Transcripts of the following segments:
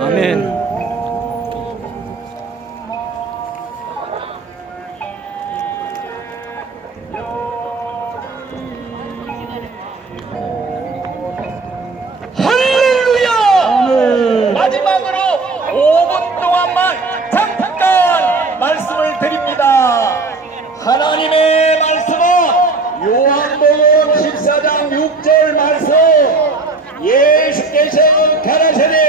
아멘. 할렐루야! 마지막으로 5분 동안만 잠깐 말씀을 드립니다. 하나님의 말씀은 요한복음 14장 6절 말씀 예수께서 가라사대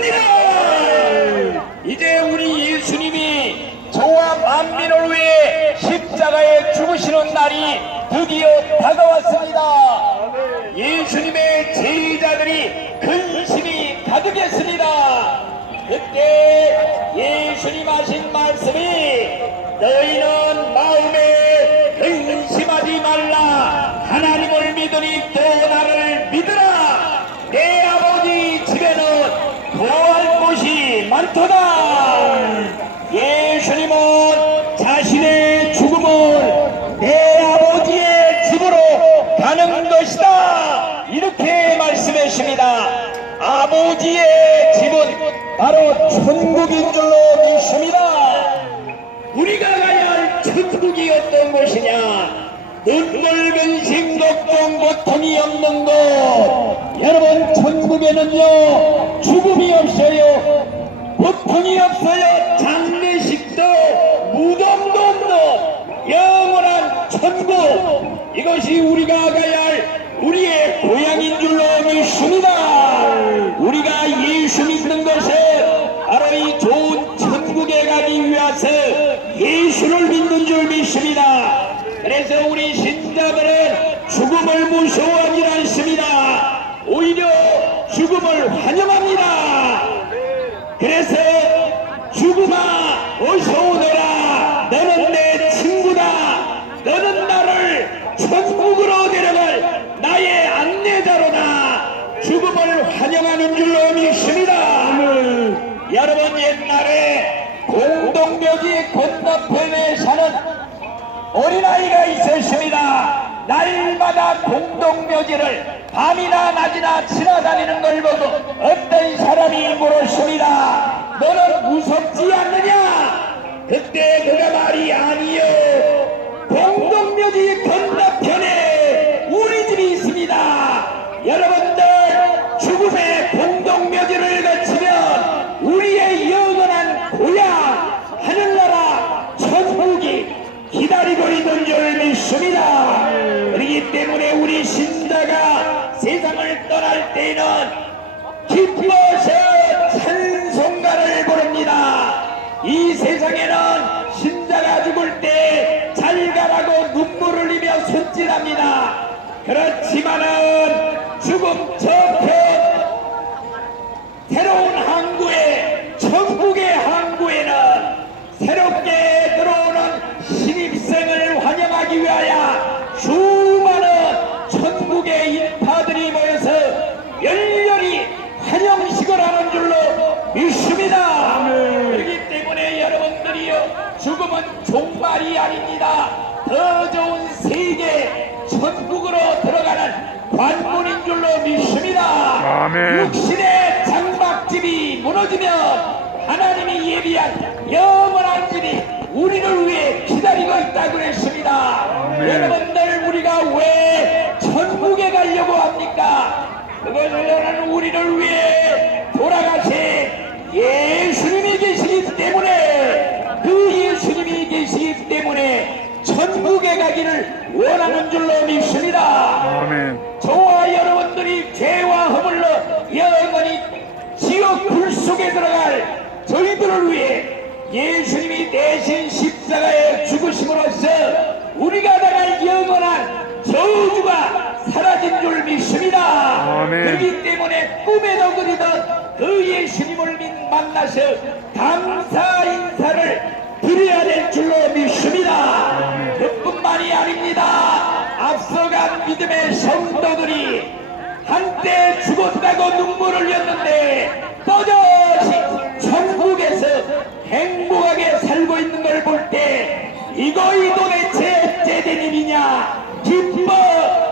없느니라 이제 우리 예수님이 저와 만민을 위해 십자가에 죽으시는 날이 드디어 다가왔습니다. 예수님의 제자들이 근심이 가득했습니다. 그때 예수님 하신 말씀이 너희는 마음에 근심하지 말라. 하나님을 믿으니 또 나를 믿으라 내 아버지 집에는 거할 곳이 많도다! 예수님은 자신의 죽음을 내 아버지의 집으로 가는 것이다! 이렇게 말씀하십니다. 아버지의 집은 바로 천국인 줄로 믿습니다. 우리가 가야 할 천국이 어떤 곳이냐? 눈물 근심 걱정 고통이 없는 곳 여러분 천국에는요 죽음이 없어요 고통이 없어요. 장례식도 무덤도 없는 영원한 천국. 이것이 우리가 가야 할 우리의 고향인 줄로 믿습니다. 우리가 예수 믿는 것은 바로 이 좋은 천국에 가기 위해서 예수를 믿는 줄 믿습니다. 그래서 우리 신자들은 죽음을 무서워하지 않습니다. 오히려 죽음을 환영합니다 그래서 죽음아 어서 오너라. 너는 내 친구다. 너는 나를 천국으로 데려갈 나의 안내자로다. 죽음을 환영하는 줄로 믿습니다. 여러분 옛날에 공동묘지 건너편에 사는 어린아이가 있었습니다. 날마다 공동묘지를 밤이나 낮이나 지나다니는 걸 보고 어떤 사람이 물었습니다. 무섭지 않느냐? 그때 그가 말이 아니요. 공동묘지 건너편에 우리 집이 있습니다. 여러분들 죽음의 공동묘지를 거치면 우리의 영원한 고향 하늘나라 천국이 기다리고 있는 줄 믿습니다. 그렇기 때문에 우리 신자가 세상을 떠날 때에는 합니다. 그렇지만은 죽음 저 관문인 줄로 믿습니다. 아멘. 육신의 장막집이 무너지면 하나님이 예비한 영원한 집이 우리를 위해 기다리고 있다고 그랬습니다. 여러분들 우리가 왜 천국에 가려고 합니까? 그것은 우리를 위해 돌아가신 예수님이 계시기 때문에 그 예수님이 계시기 때문에 천국에 가기를 원하는 줄로 예수님이 대신 십자가에 죽으심으로써 우리가 당할 영원한 저주가 사라진 줄 믿습니다. 아멘. 그렇기 때문에 꿈에도 그리던 그 예수님을 믿- 만나서 감사 인사를 드려야 될 줄로 믿습니다. 그뿐만이 아닙니다. 앞서간 믿음의 성도들이 한때 죽었다고 눈물을 흘렸는데 또다 이거이 도대체 일이냐? 기뻐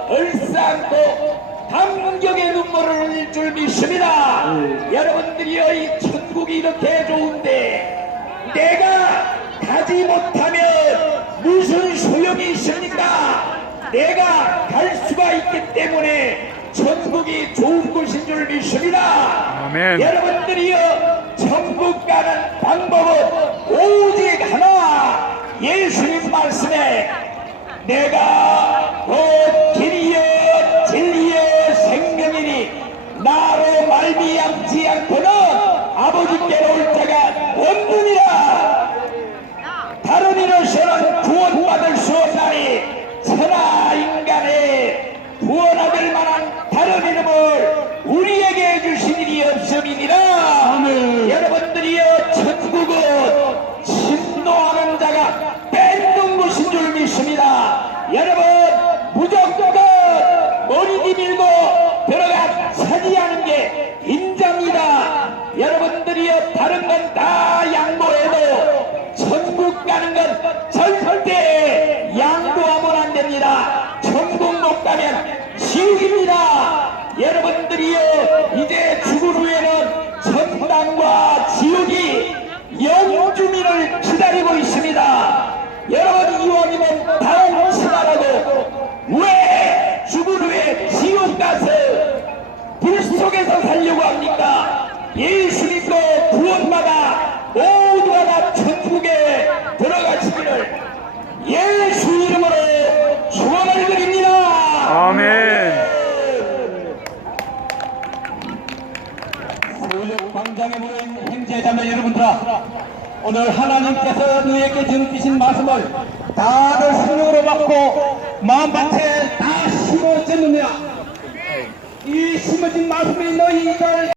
얼싸안고 감격의 눈물을 흘릴 줄 믿습니다. 여러분들이여 이 천국이 이렇게 좋은데 내가 가지 못하면 무슨 소용이 있습니까? 내가 갈 수가 있기 때문에 천국이 좋은 곳인 줄 믿습니다. 아멘. 여러분들이여 천국 가는 방법은 오직 하나 예수님 말씀에 내가 곧 여러분 무조건 머리 뒤밀고 들어가 차지하는 게 임자입니다. 여러분들이여 다른 건 다 양보해도 천국 가는 건 절대 양보하면 안 됩니다 천국 못 가면 지옥입니다 여러분들이여 이제 죽은 후에는 천당과 지옥이 영주민을 기다리고 있습니다 여러분 이왕이면 다음 시간하고 왜 죽은 후에 지옥 가서 불 속에서 살려고 합니까? 예수 믿고 구원받아 모두가 다 천국에 들어가시기를 예수 이름으로 축원을 드립니다. 아멘. 서울역 광장에 모여있는 형제자매 여러분들아 오늘 하나님께서 너에게 전주신 말씀을 다들 성령으로 받고 마음밭에 다 심어 졌느냐 이 심어진 말씀이 너희들